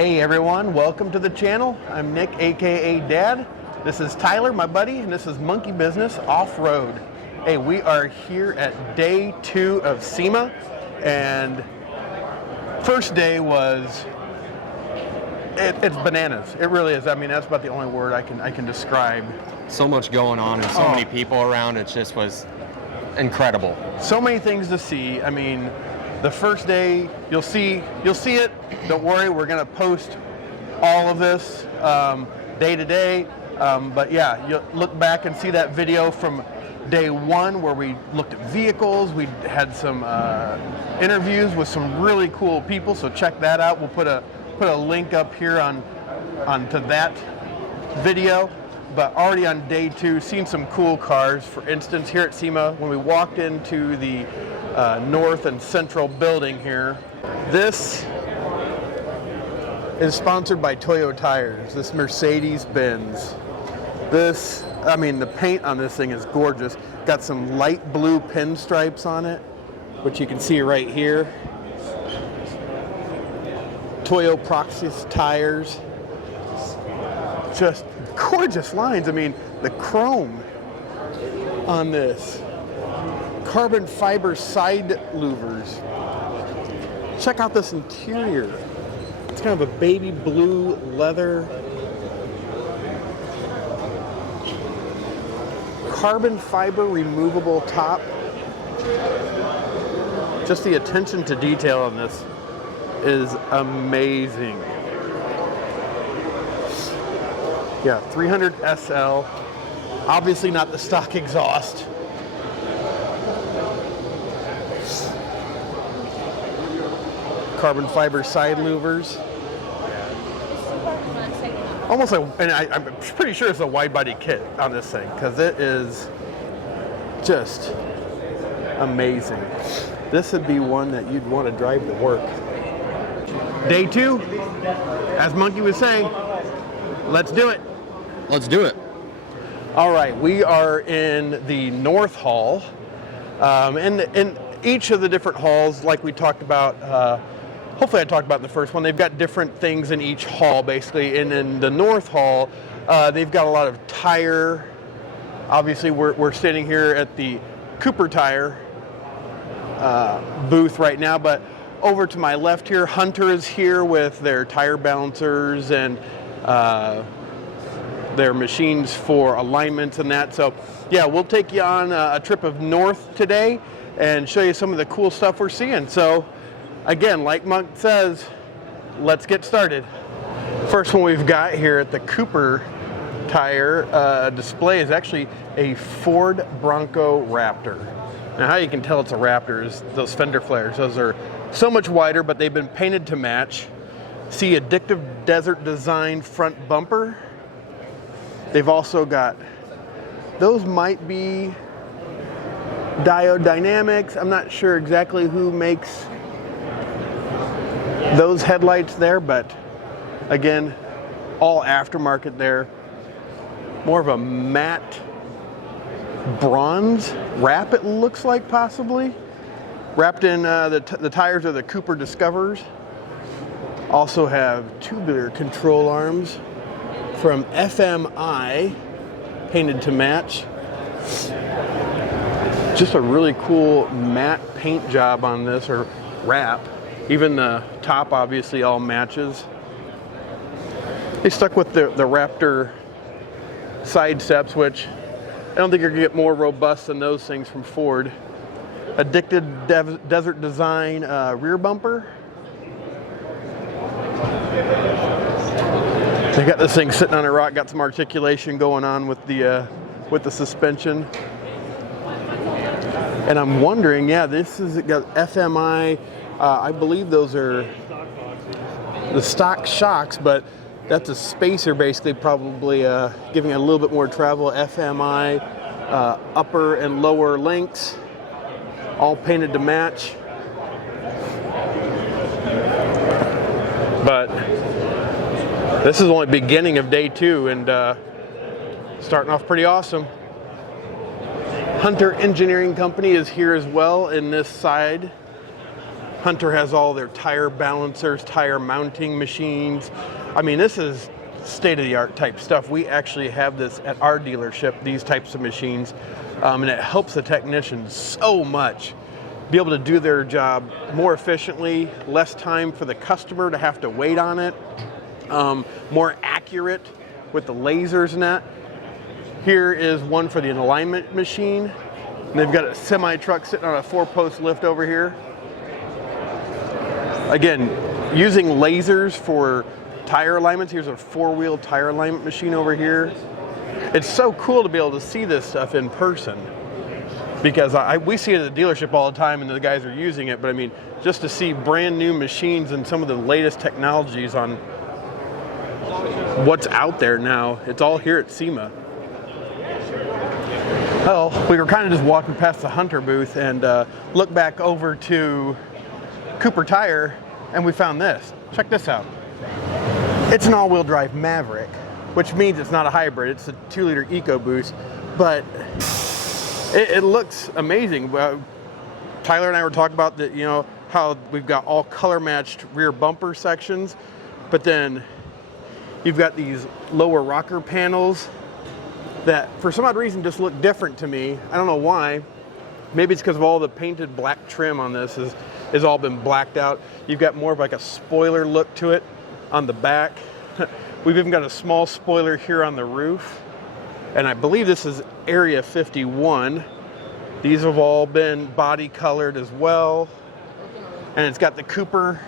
Hey everyone, welcome to the channel. I'm Nick, aka Dad. This is Tyler, my buddy, and this is Monkey Business Off-Road. Hey, we are here at day 2 of SEMA, and first day was, it's bananas. It really is. I mean, that's about the only word I can describe. So much going on and so many people around. It just was incredible. So many things to see. I mean, the first day, you'll see it. Don't worry, we're gonna post all of this day to day. But yeah, you'll look back and see that video from day 1 where we looked at vehicles. We had some interviews with some really cool people. So check that out. We'll put a link up here onto that video. But already on day 2, seen some cool cars. For instance, here at SEMA, when we walked into the north and central building here, this is sponsored by Toyo Tires, this Mercedes-Benz. This, I mean, the paint on this thing is gorgeous. Got some light blue pinstripes on it, which you can see right here. Toyo Proxys tires. Just gorgeous lines. I mean, the chrome on this. Carbon fiber side louvers. Check out this interior. It's kind of a baby blue leather. Carbon fiber removable top. Just the attention to detail on this is amazing. Yeah, 300 SL. Obviously not the stock exhaust. Carbon fiber side louvers. Almost like, and I'm pretty sure it's a wide body kit on this thing because it is just amazing. This would be one that you'd want to drive to work. Day 2, as Monkey was saying, let's do it. Let's do it. All right, we are in the North Hall. In each of the different halls, like we talked about, hopefully I talked about in the first one, they've got different things in each hall, basically. And in the North Hall, they've got a lot of tire. Obviously, we're sitting here at the Cooper Tire booth right now, but over to my left here, Hunter is here with their tire balancers and their machines for alignments and that. So yeah, we'll take you on a trip of north today and show you some of the cool stuff we're seeing. So again, like Monk says, let's get started. First one we've got here at the Cooper Tire display is actually a Ford Bronco Raptor. Now how you can tell it's a Raptor is those fender flares. Those are so much wider, but they've been painted to match. See, addictive desert design front bumper. They've also got, those might be Diode Dynamics. I'm not sure exactly who makes those headlights there, but again, all aftermarket there. More of a matte bronze wrap, it looks like, possibly. Wrapped in the tires are the Cooper Discoverers. Also have tubular control arms from FMI, painted to match. Just a really cool matte paint job on this, or wrap. Even the top obviously all matches. They stuck with the Raptor side steps, which I don't think you're gonna get more robust than those things from Ford. Addicted desert design rear bumper. They got this thing sitting on a rock, got some articulation going on with the suspension. And I'm wondering, yeah, this has got FMI. I believe those are the stock shocks, but that's a spacer basically, probably giving it a little bit more travel. FMI upper and lower links, all painted to match. But this is only beginning of day 2 and starting off pretty awesome. Hunter Engineering Company is here as well in this side. Hunter has all their tire balancers, tire mounting machines. I mean, this is state-of-the-art type stuff. We actually have this at our dealership, these types of machines, and it helps the technicians so much be able to do their job more efficiently, less time for the customer to have to wait on it, more accurate with the lasers and that. Here is one for the alignment machine. And they've got a semi truck sitting on a 4-post lift over here. Again, using lasers for tire alignments. Here's a 4-wheel tire alignment machine over here. It's so cool to be able to see this stuff in person, because we see it at the dealership all the time and the guys are using it, but I mean, just to see brand new machines and some of the latest technologies on what's out there now, it's all here at SEMA. Well, we were kind of just walking past the Hunter booth and looked back over to Cooper Tire, and we found this. Check this out. It's an all-wheel drive Maverick, which means it's not a hybrid. It's a 2-liter EcoBoost, but it looks amazing. Tyler and I were talking about that, you know, how we've got all color-matched rear bumper sections, but then you've got these lower rocker panels that for some odd reason just look different to me. I don't know why. Maybe it's because of all the painted black trim on this is all been blacked out. You've got more of like a spoiler look to it on the back. We've even got a small spoiler here on the roof. And I believe this is Area 51. These have all been body colored as well. And it's got the Cooper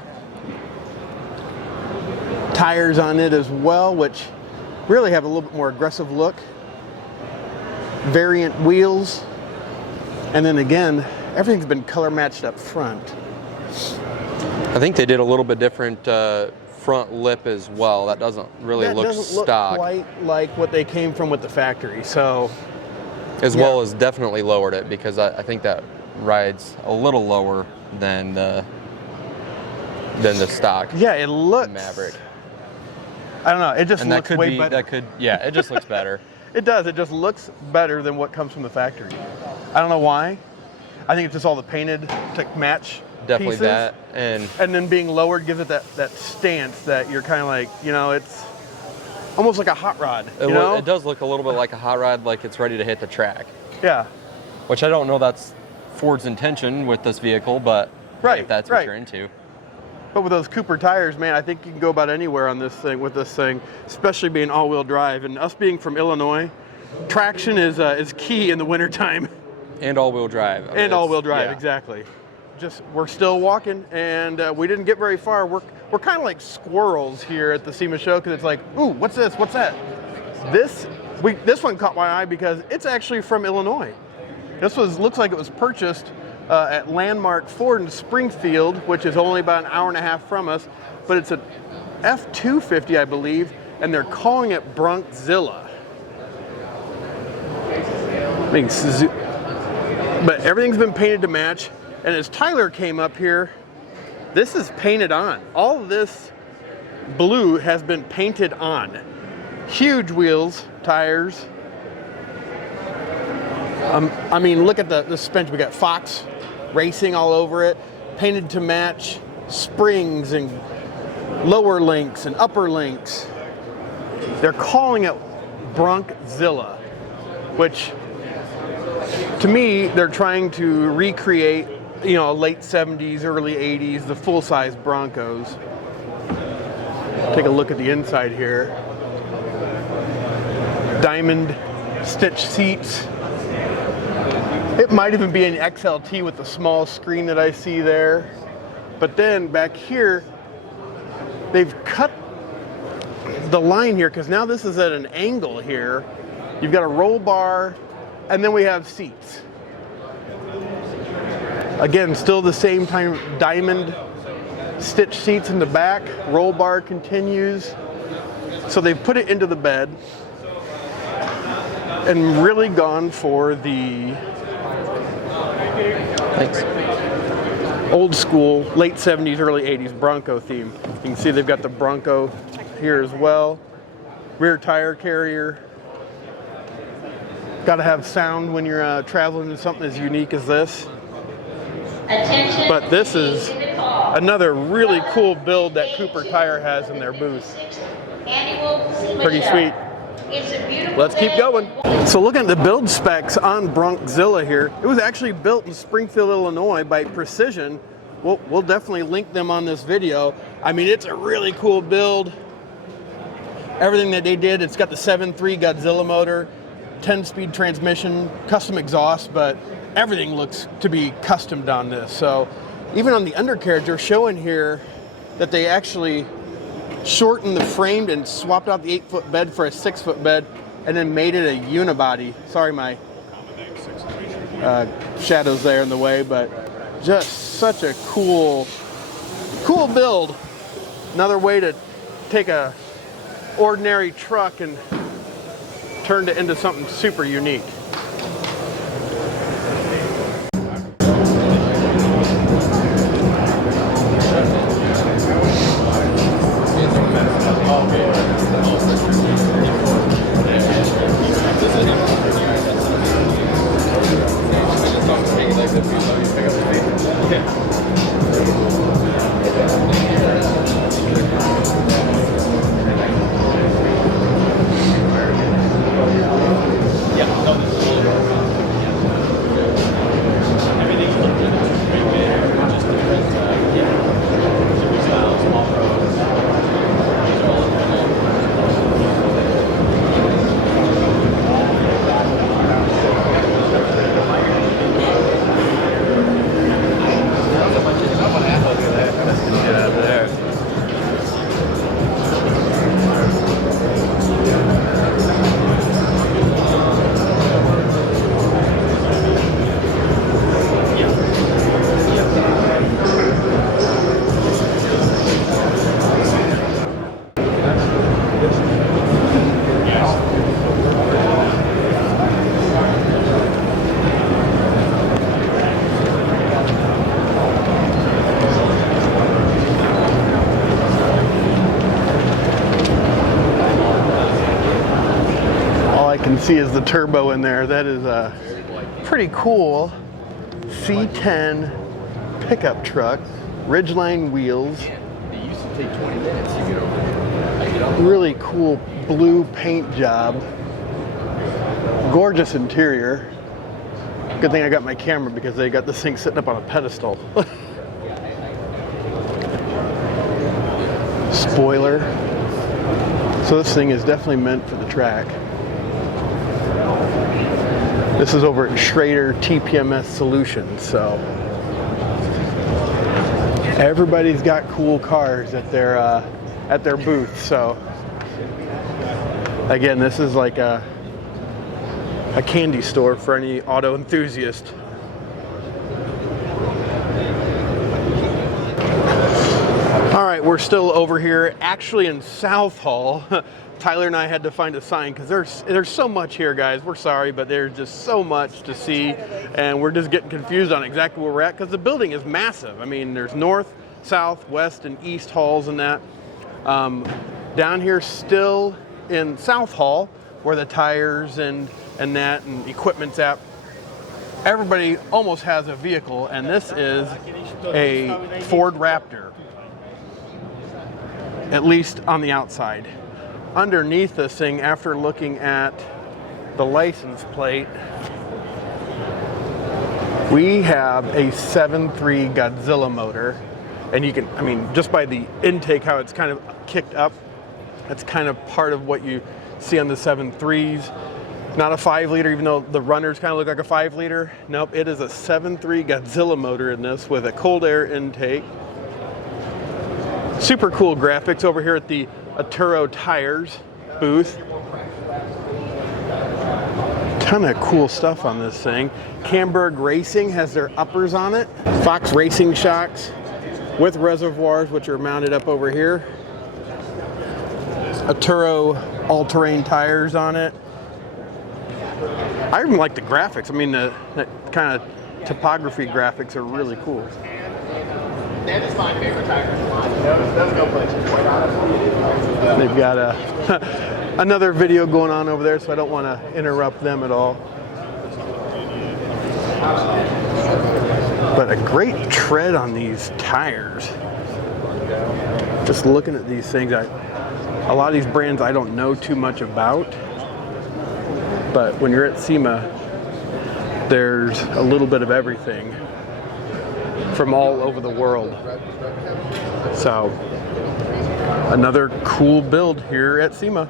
tires on it as well, which really have a little bit more aggressive look. Variant wheels. And then again, everything's been color matched up front. I think they did a little bit different front lip as well. That doesn't really look stock. Quite like what they came from with the factory. So, as well as definitely lowered it, because I think that rides a little lower than the stock. Yeah, it looks Maverick. I don't know. It just looks way better. It just looks better. It does. It just looks better than what comes from the factory. I don't know why. I think it's just all the painted to match. Definitely pieces. that, and then being lowered gives it that stance that you're kind of like, you know, it's almost like a hot rod. It does look a little bit like a hot rod, like it's ready to hit the track. Yeah. Which I don't know that's Ford's intention with this vehicle, but if that's what you're into. But with those Cooper tires, man, I think you can go about anywhere on this thing with this thing, especially being all-wheel drive. And us being from Illinois, traction is key in the wintertime. And all-wheel drive. And all-wheel drive, exactly. We're still walking, and we didn't get very far. We're kind of like squirrels here at the SEMA show, because it's like, ooh, what's this? What's that? This one caught my eye because it's actually from Illinois. This looks like it was purchased at Landmark Ford in Springfield, which is only about an hour and a half from us, but it's an F-250, I believe, and they're calling it Bronczilla. But everything's been painted to match. And as Tyler came up here, this is painted on. All of this blue has been painted on. Huge wheels, tires. I mean, look at the suspension. We got Fox Racing all over it, painted to match, springs and lower links and upper links. They're calling it Bronczilla, which to me, they're trying to recreate, you know, late 70s, early 80s, the full-size Broncos. Take a look at the inside here. Diamond stitch seats. It might even be an XLT with the small screen that I see there. But then back here, they've cut the line here, because now this is at an angle here. You've got a roll bar, and then we have seats. Again, still the same time, diamond stitch seats in the back. Roll bar continues. So they've put it into the bed and really gone for the old school, late 70s, early 80s Bronco theme. You can see they've got the Bronco here as well. Rear tire carrier. Got to have sound when you're traveling in something as unique as this. But this is Another really cool build that Cooper Tire has in their booth. Pretty sweet. Let's keep going. So looking at the build specs on Bronczilla here, it was actually built in Springfield, Illinois by Precision. We'll definitely link them on this video. I mean, it's a really cool build. Everything that they did, it's got the 7.3 Godzilla motor, 10-speed transmission, custom exhaust, but everything looks to be customed on this. So even on the undercarriage, they're showing here that they actually shortened the frame and swapped out the 8-foot bed for a 6-foot bed and then made it a unibody. Sorry, my shadow's there in the way, but just such a cool build. Another way to take a ordinary truck and turned it into something super unique. See is the turbo in there. That is a pretty cool C10 pickup truck, Ridgeline wheels. It used to take 20 minutes to get over there. Really cool blue paint job. Gorgeous interior. Good thing I got my camera because they got this thing sitting up on a pedestal. Spoiler. So this thing is definitely meant for the track. This is over at Schrader TPMS Solutions, so everybody's got cool cars at their booth. So again, this is like a candy store for any auto enthusiast. All right, we're still over here, actually in South Hall. Tyler and I had to find a sign because there's so much here, guys. We're sorry, but there's just so much to see, and we're just getting confused on exactly where we're at because the building is massive. I mean, there's north, south, west, and east halls and that. Down here still in South Hall, where the tires and that and equipment's at, everybody almost has a vehicle, and this is a Ford Raptor, at least on the outside. Underneath this thing, after looking at the license plate, we have a 7.3 Godzilla motor, and you can, I mean, just by the intake, how it's kind of kicked up, that's kind of part of what you see on the 7.3s. Not a 5-liter, even though the runners kind of look like a 5-liter. Nope, it is a 7.3 Godzilla motor in this with a cold air intake. Super cool graphics over here at the Arturo Tires booth. Ton of cool stuff on this thing. Camberg Racing has their uppers on it. Fox Racing shocks with reservoirs, which are mounted up over here. Arturo all-terrain tires on it. I even like the graphics. I mean, the kind of topography graphics are really cool. That is my favorite tire. Those go places, quite honestly. They've got another video going on over there, so I don't want to interrupt them at all. But a great tread on these tires. Just looking at these things, a lot of these brands I don't know too much about. But when you're at SEMA, there's a little bit of everything from all over the world. So, another cool build here at SEMA.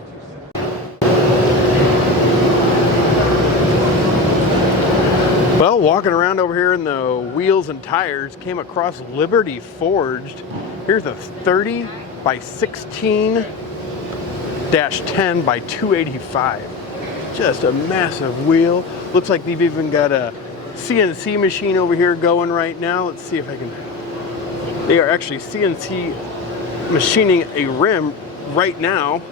Well, walking around over here in the wheels and tires, came across Liberty Forged. Here's a 30 by 16-10 by 285. Just a massive wheel. Looks like they've even got a CNC machine over here going right now. Let's see if I can. They are actually CNC machining a rim right now.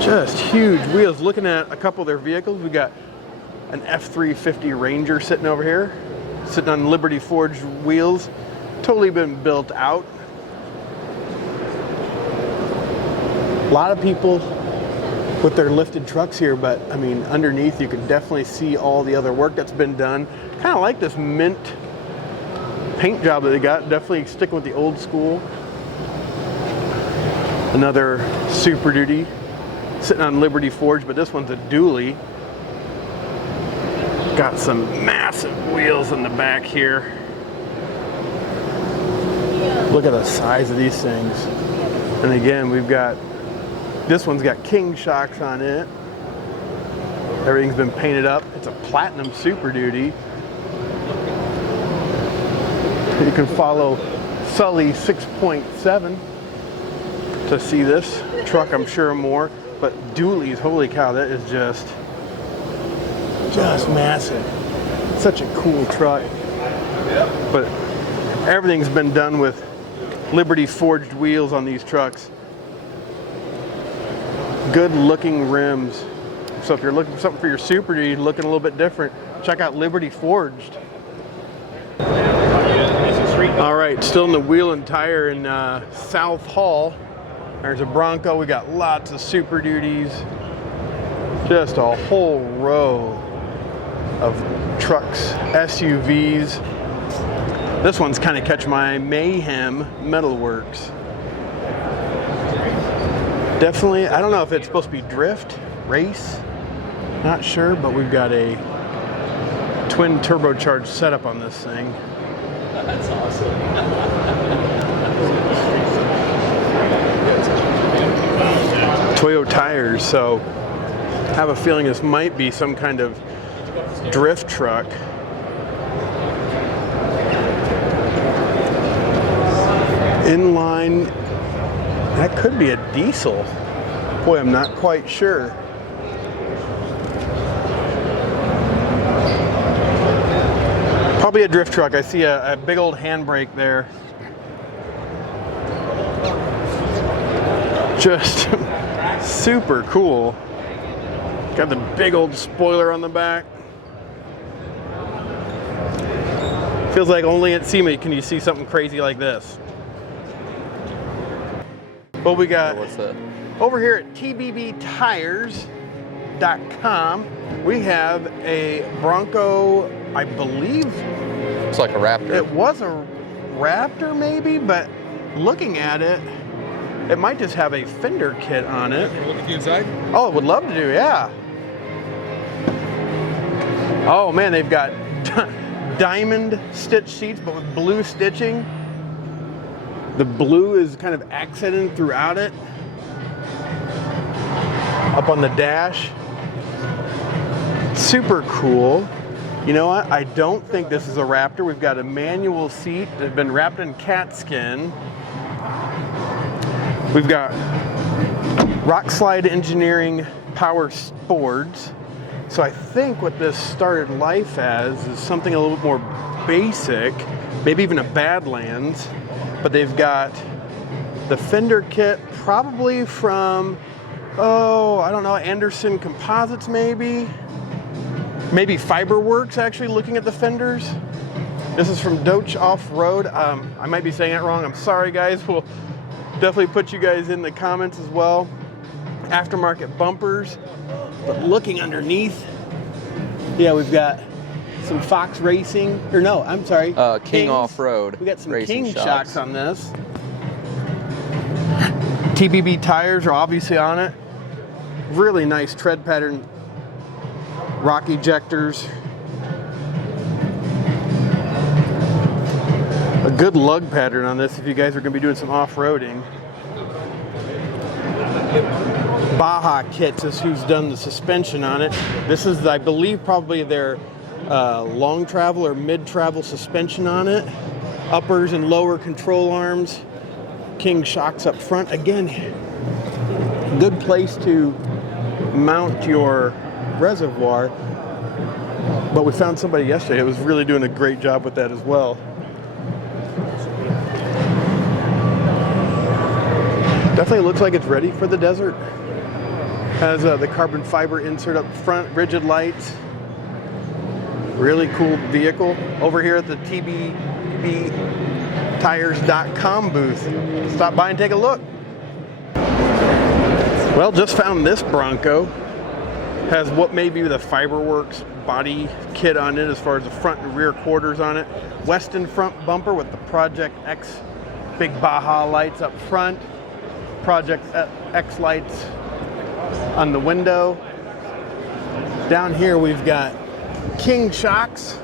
Just huge wheels. Looking at a couple of their vehicles, we got an F350 Ranger sitting over here, sitting on Liberty Forged wheels. Totally been built out. A lot of people with their lifted trucks here, but I mean, underneath you can definitely see all the other work that's been done. Kind of like this mint paint job that they got. Definitely sticking with the old school. Another Super Duty sitting on Liberty Forge, but this one's a dually. Got some massive wheels in the back here. Look at the size of these things. And again, we've got, this one's got King shocks on it. Everything's been painted up. It's a platinum Super Duty. You can follow Sully 6.7 to see this truck, I'm sure more. But dualies, holy cow, that is just massive. Such a cool truck. But everything's been done with Liberty Forged wheels on these trucks. Good looking rims. So if you're looking for something for your Super Duty, looking a little bit different, check out Liberty Forged. All right, still in the wheel and tire in South Hall. There's a Bronco. We got lots of Super Duties. Just a whole row of trucks, SUVs. This one's kind of catch my Mayhem Metalworks. Definitely, I don't know if it's supposed to be drift, race, not sure, but we've got a twin turbocharged setup on this thing. That's awesome. Toyo tires, so I have a feeling this might be some kind of drift truck. Inline, that could be a diesel. Boy, I'm not quite sure. Probably a drift truck. I see a big old handbrake there. Just super cool. Got the big old spoiler on the back. Feels like only at SEMA can you see something crazy like this. Well, we got What's that? over here at tbbtires.com, we have a Bronco, I believe. It's like a Raptor. It was a Raptor maybe, but looking at it, it might just have a fender kit on it. Look at the inside. Oh, would love to do, yeah. Oh man, they've got diamond stitch seats, but with blue stitching. The blue is kind of accented throughout it. Up on the dash. Super cool. You know what? I don't think this is a Raptor. We've got a manual seat that's been wrapped in cat skin. We've got Rock Slide Engineering Power Sports. So I think what this started life as is something a little bit more basic, maybe even a Badlands. But they've got the fender kit, probably from, oh, I don't know, Anderson Composites maybe? Maybe Fiberworks, actually, looking at the fenders. This is from Doach Off-Road. I might be saying it wrong. I'm sorry, guys. We'll definitely put you guys in the comments as well. Aftermarket bumpers. But looking underneath, yeah, we've got some Fox Racing, or no, I'm sorry. King Kings. Off-Road. We got some racing King shocks on this. TBB tires are obviously on it. Really nice tread pattern. Rock ejectors. A good lug pattern on this if you guys are going to be doing some off-roading. Baja Kits is who's done the suspension on it. This is, I believe, probably their long travel or mid-travel suspension on it. Uppers and lower control arms. King shocks up front. Again, good place to mount your reservoir. But we found somebody yesterday who was really doing a great job with that as well. Definitely looks like it's ready for the desert. Has the carbon fiber insert up front, rigid lights. Really cool vehicle. Over here at the TBBtires.com booth. Stop by and take a look. Well, just found this Bronco. Has what may be the Fiberworks body kit on it as far as the front and rear quarters on it. Weston front bumper with the Project X big Baja lights up front. Project X lights on the window. Down here we've got King shocks,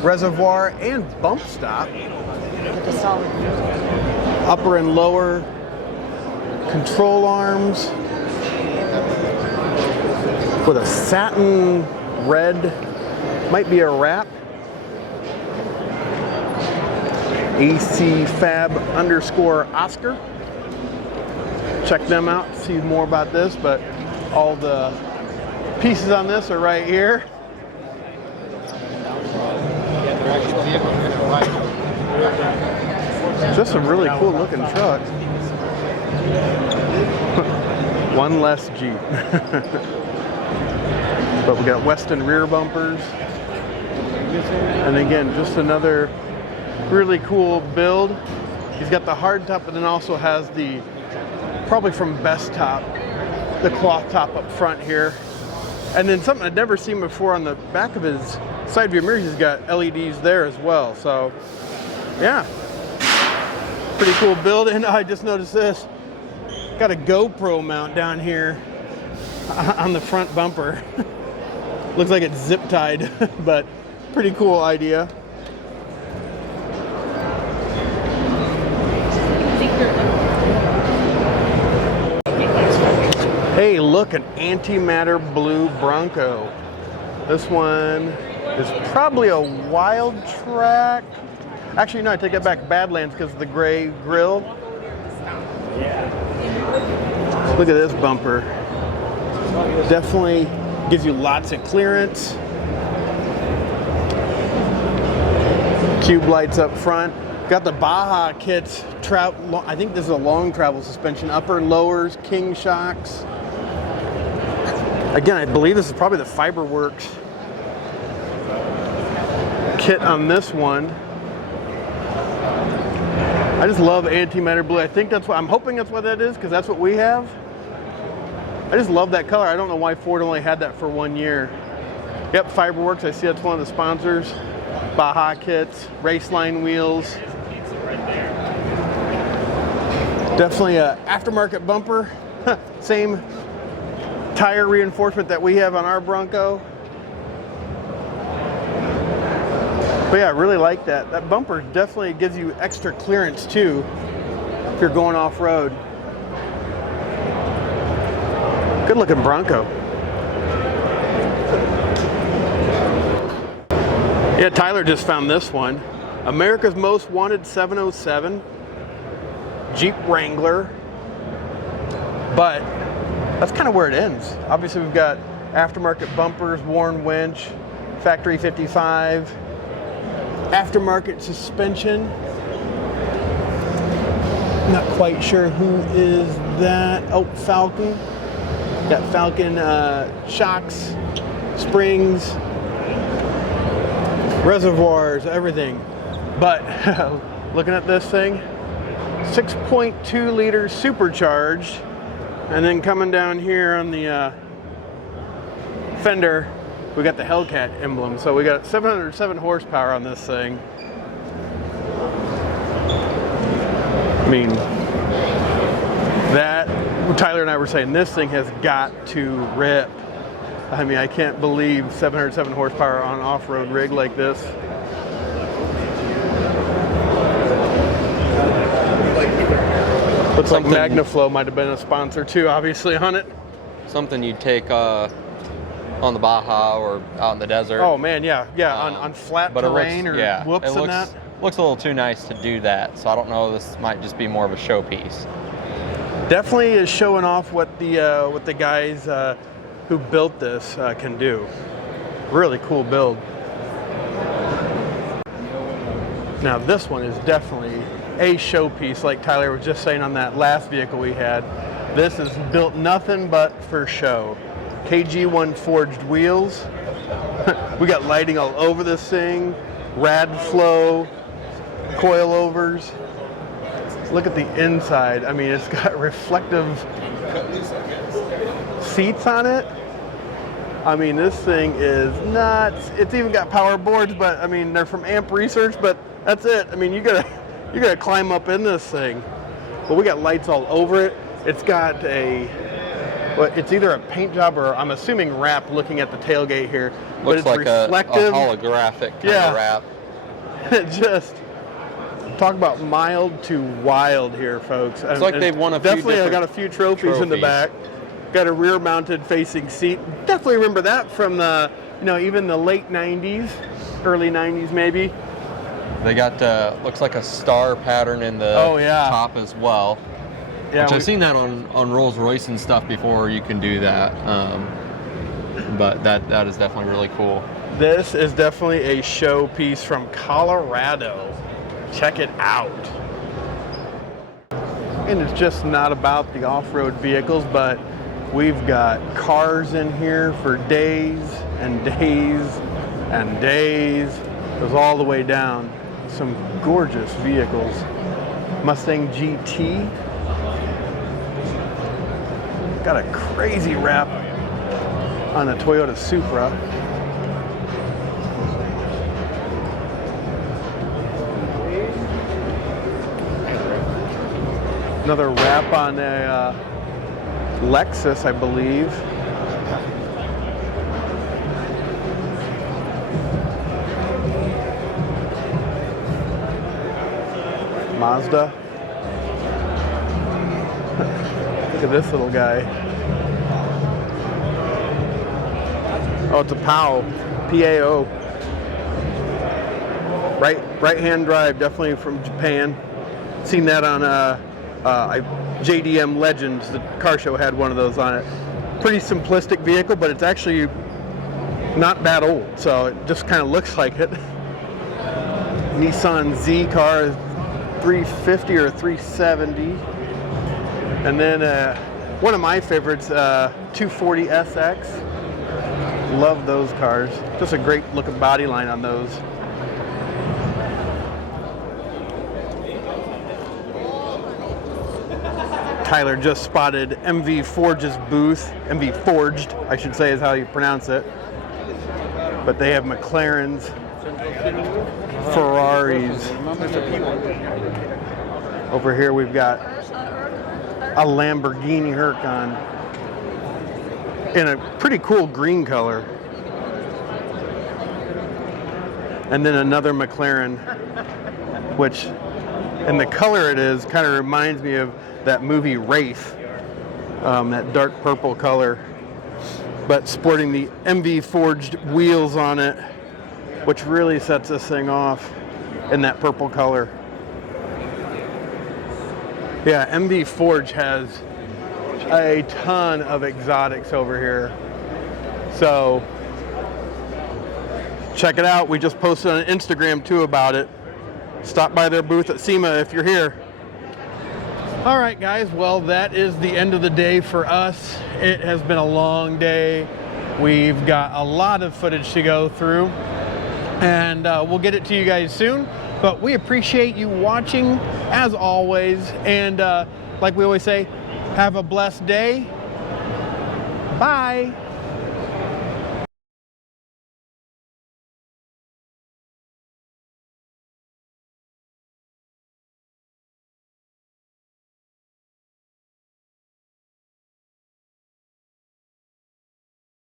reservoir, and bump stop. Upper and lower control arms with a satin red, might be a wrap. AC Fab _Oscar. Check them out, see more about this, but all the pieces on this are right here. Just a really cool looking truck. One less Jeep. But we got Weston rear bumpers. And again, just another really cool build. He's got the hard top, but then also has the, probably from Best Top, the cloth top up front here. And then something I'd never seen before on the back of his side view mirrors, he's got LEDs there as well. So yeah, pretty cool build. And I just noticed this, got a GoPro mount down here on the front bumper. Looks like it's zip tied, but pretty cool idea. Hey, look, an Antimatter blue Bronco. This one is probably a wild track. Actually, no, I take that back. Badlands because of the gray grille. Look at this bumper. Definitely gives you lots of clearance. Cube lights up front. Got the Baja kits. I think this is a long travel suspension. Upper and lowers, King shocks. Again, I believe this is probably the Fiberworks kit on this one. I just love Antimatter blue. I think that's what, I'm hoping that's what that is, because that's what we have. I just love that color. I don't know why Ford only had that for 1 year. Yep, Fiberworks, I see that's one of the sponsors. Baja kits, Raceline wheels. Definitely a aftermarket bumper. Same tire reinforcement that we have on our Bronco. But yeah, I really like that. That bumper definitely gives you extra clearance too if you're going off-road. Good looking Bronco. Yeah, Tyler just found this one. America's Most Wanted 707 Jeep Wrangler. But that's kind of where it ends. Obviously we've got aftermarket bumpers, worn winch, factory 55, aftermarket suspension. Not quite sure who is that. Oh, Falcon. Got Falcon shocks, springs, reservoirs, everything. But looking at this thing, 6.2 liters supercharged. And then coming down here on the fender, we got the Hellcat emblem. So we got 707 horsepower on this thing. I mean, that, Tyler and I were saying, this thing has got to rip. I mean, I can't believe 707 horsepower on an off-road rig like this. Looks like MagnaFlow might have been a sponsor too, obviously, on it. Something you'd take on the Baja or out in the desert. Oh man, yeah, on flat terrain or whoops and that. Looks a little too nice to do that, so I don't know. This might just be more of a showpiece. Definitely is showing off what the guys who built this can do. Really cool build. Now this one is definitely a showpiece, like Tyler was just saying on that last vehicle we had. This is built nothing but for show. KG1 forged wheels. We got lighting all over this thing. Rad flow, coilovers. Look at the inside. I mean, it's got reflective seats on it. I mean, this thing is nuts. It's even got power boards, but I mean, they're from Amp Research, but that's it. I mean, you gotta climb up in this thing. But we got lights all over it. It's got it's either a paint job or I'm assuming wrap looking at the tailgate here. Looks but it's like reflective. A holographic kind of wrap. It just, talk about mild to wild here, folks. It's like they've won a few definitely, I got a few trophies in the back. Got a rear mounted facing seat. Definitely remember that from the, even the late 90s, early 90s maybe. They got, looks like a star pattern in the top as well. Yeah, which I've seen that on Rolls Royce and stuff before. You can do that, but that is definitely really cool. This is definitely a show piece from Colorado. Check it out. And it's just not about the off-road vehicles, but we've got cars in here for days and days and days. It goes all the way down. Some gorgeous vehicles. Mustang GT. Got a crazy wrap on a Toyota Supra. Another wrap on a Lexus, I believe. Mazda. Look at this little guy. Oh, it's a PAO. PAO. Right-hand drive, definitely from Japan. Seen that on JDM Legends. The car show had one of those on it. Pretty simplistic vehicle, but it's actually not that old, so it just kind of looks like it. Nissan Z car, 350 or 370. And then one of my favorites, 240 SX. Love those cars. Just a great looking body line on those. Tyler just spotted MV Forge's booth. MV Forged, I should say, is how you pronounce it. But they have McLarens, Ferraris. Over here we've got a Lamborghini Huracan in a pretty cool green color. And then another McLaren, which, and the color it is, kind of reminds me of that movie Wraith, that dark purple color, but sporting the MV Forged wheels on it, which really sets this thing off in that purple color. Yeah, MV Forge has a ton of exotics over here. So check it out. We just posted on Instagram too about it. Stop by their booth at SEMA if you're here. All right, guys. Well, that is the end of the day for us. It has been a long day. We've got a lot of footage to go through, and we'll get it to you guys soon. But we appreciate you watching, as always. And like we always say, have a blessed day. Bye.